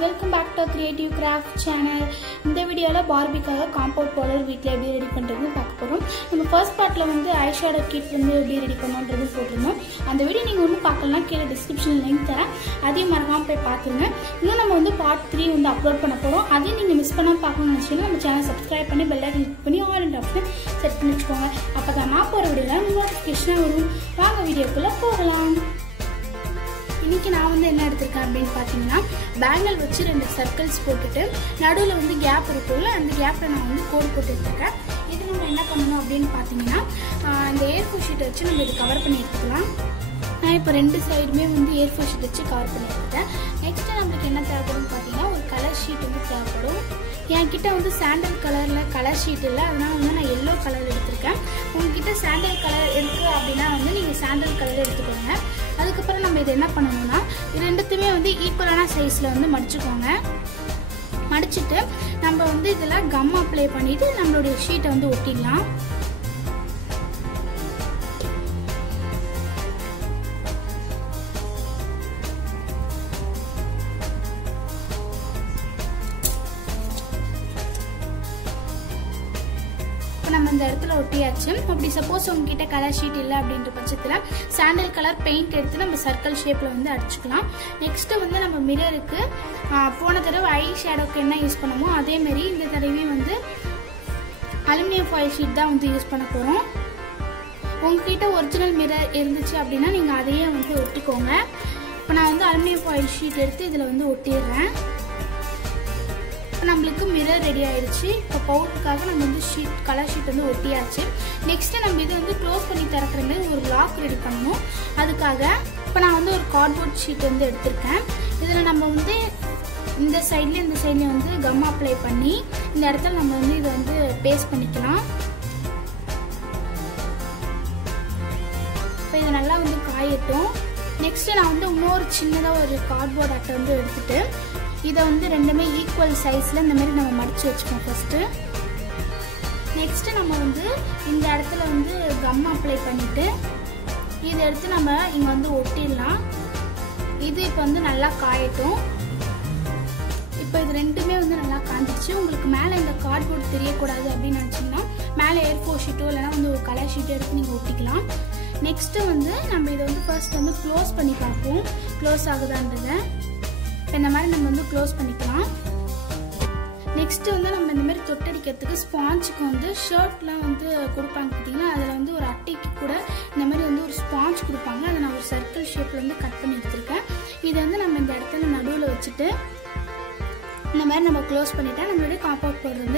welcome back to Creative Craft channel. இந்த வீடியோல பார்பிக்காக compound powder வீட்ல எப்படி ரெடி பண்றதுன்னு பார்க்க போறோம். நம்ம ஃபர்ஸ்ட் பார்ட்ல வந்து ஐ ஷேடோ கிட் வந்து எப்படி ரெடி பண்ணனும்ன்றது போட்டுருந்தோம். அந்த வீடியோ நீங்க ஒன்னு பார்க்கலாம், கீழ டிஸ்கிரிப்ஷன்ல லிங்க் தரேன். அதையும் மறக்காம போய் பாத்துங்க. இன்னும் நம்ம வந்து பார்ட் 3 வந்து அப்லோட் பண்ண போறோம். அதையும் நீங்க மிஸ் பண்ணாம பார்க்கணும்னு நினைச்சீங்கன்னா நம்ம சேனலை சப்ஸ்கிரைப் பண்ணி பெல் ஐகான் கிளிக் பண்ணி ஆல் அண்ட் ஆப்ஷன் செட் பண்ணி வச்சுக்கோங்க. அப்பதான் நான் போற வீடியோல நோட்டிஃபிகேஷன் வரும். வாங்க வீடியோக்குள்ள போகலாம். இன்னைக்கு நான் வந்து என்ன எடுத்திருக்கேன் அப்படின்னு பார்த்தீங்கன்னா, பேங்கிள் வச்சு 2 சர்க்கிள்ஸ் போட்டுட்டு நடுவில் வந்து கேப் இருக்குல்ல, அந்த கேப்பில் நான் வந்து கோடு போட்டு எடுத்துருக்கேன். இது நம்ம என்ன பண்ணணும் அப்படின்னு பார்த்தீங்கன்னா, இந்த ஏர்4 ஷீட்டை வச்சு நம்ம இது கவர் பண்ணி எடுத்துக்கலாம். நான் இப்போ 2 சைடுமே வந்து ஏர்4 ஷீட் வச்சு கவர் பண்ணி எடுத்துட்டேன். நெக்ஸ்ட்டு நம்மளுக்கு என்ன தேவைப்படும் பார்த்தீங்கன்னா, ஒரு கலர் ஷீட் வந்து தேவைப்படும். என்கிட்ட வந்து சாண்டல் கலரில் கலர் ஷீட் இல்லை, அதனால வந்து நான் எல்லோ கலர் எடுத்திருக்கேன். உங்ககிட்ட சாண்டல் கலர் இருக்குது அப்படின்னா வந்து நீங்கள் சாண்டல் கலர் எடுத்துக்கோங்க. அதுக்கப்புறம் நம்ம இது என்ன பண்ணணும்னா, இது ரெண்டுத்துமே வந்து ஈக்குவலான சைஸில் வந்து மடிச்சுக்கோங்க. மடிச்சுட்டு நம்ம வந்து இதில் கம் அப்ளை பண்ணிவிட்டு நம்மளுடைய ஷீட்டை வந்து ஒட்டிடலாம். நம்ம இந்த இடத்துல ஒட்டியாச்சு. அப்படி சப்போஸ் உங்ககிட்ட கலர் ஷீட் இல்லை அப்படின்ற பட்சத்தில் சாண்டல் கலர் பெயிண்ட் எடுத்து நம்ம சர்க்கிள் ஷேப்பில் வந்து அடிச்சுக்கலாம். நெக்ஸ்ட்டு வந்து நம்ம மிரருக்கு போன தடவை ஐ ஷேடோக்கு என்ன யூஸ் பண்ணுமோ அதேமாரி இந்த தடவையும் வந்து அலுமினியம் ஃபாயில் ஷீட் தான் வந்து யூஸ் பண்ண போகிறோம். உங்ககிட்ட ஒரிஜினல் மிரர் இருந்துச்சு அப்படின்னா நீங்கள் அதையே வந்து ஒட்டிக்கோங்க. இப்போ நான் வந்து அலுமினியம் ஃபாயில் ஷீட் எடுத்து இதில் வந்து ஒட்டிடுறேன். நம்மளுக்கு மிரர் ரெடி ஆயிடுச்சு. இப்போ பவுடருக்காக நம்ம வந்து கலர் ஷீட் வந்து ஒட்டியாச்சு. நெக்ஸ்ட்டு நம்ம இதை வந்து க்ளோஸ் பண்ணி திறக்கிற மாதிரி ஒரு லாக் ரெடி பண்ணணும். அதுக்காக இப்போ நான் வந்து ஒரு கார்ட்போர்ட் ஷீட் வந்து எடுத்திருக்கேன். இதில் நம்ம வந்து இந்த சைட்லேயும் இந்த சைட்லேயும் வந்து கம் அப்ளை பண்ணி இந்த இடத்துல நம்ம வந்து இதை வந்து பேஸ்ட் பண்ணிக்கலாம். இப்போ இதை நல்லா வந்து காயட்டும். நெக்ஸ்ட்டு நான் வந்து இன்னொரு சின்னதாக ஒரு கார்ட்போர்ட் அட்டை வந்து எடுத்துகிட்டு இதை வந்து ரெண்டுமே ஈக்குவல் சைஸில் இந்த மாதிரி நம்ம மடித்து வச்சுக்கோம் ஃபஸ்ட்டு. நெக்ஸ்ட்டு நம்ம வந்து இந்த இடத்துல வந்து கம் அப்ளை பண்ணிவிட்டு இதை எடுத்து நம்ம இங்கே வந்து ஒட்டிடலாம். இது இப்போ வந்து நல்லா காயட்டும். இப்போ இது ரெண்டுமே வந்து நல்லா காஞ்சிச்சு. உங்களுக்கு மேலே இந்த கார்ட்போர்ட் தெரியக்கூடாது அப்படின்னு நினச்சிங்கன்னா மேலே ஏர்4 ஷீட்டோ இல்லைனா வந்து ஒரு கலர் ஷீட்டோ எடுத்து நீங்கள் ஒட்டிக்கலாம். நெக்ஸ்ட்டு வந்து நம்ம இதை வந்து ஃபர்ஸ்ட் வந்து க்ளோஸ் பண்ணி பார்ப்போம், க்ளோஸ் ஆகுதான்றதை. இப்போ இந்த மாதிரி நம்ம வந்து க்ளோஸ் பண்ணிக்கலாம். நெக்ஸ்ட்டு வந்து நம்ம இந்த மாதிரி தொட்டடிக்கிறதுக்கு ஸ்பாஞ்சுக்கு வந்து ஷர்ட்லாம் வந்து கொடுப்பாங்க பார்த்தீங்கன்னா, அதில் வந்து ஒரு அட்டைக்கு கூட இந்த மாதிரி வந்து ஒரு ஸ்பாஞ்ச் கொடுப்பாங்க. அதை நான் ஒரு சர்க்கிள் ஷேப்பில் வந்து கட் பண்ணி எடுத்துருக்கேன். இதை வந்து நம்ம இந்த இடத்துல நடுவில் வச்சுட்டு இந்த மாதிரி நம்ம க்ளோஸ் பண்ணிட்டா நம்மளுடைய காம்பவுண்ட் பவுடர் வந்து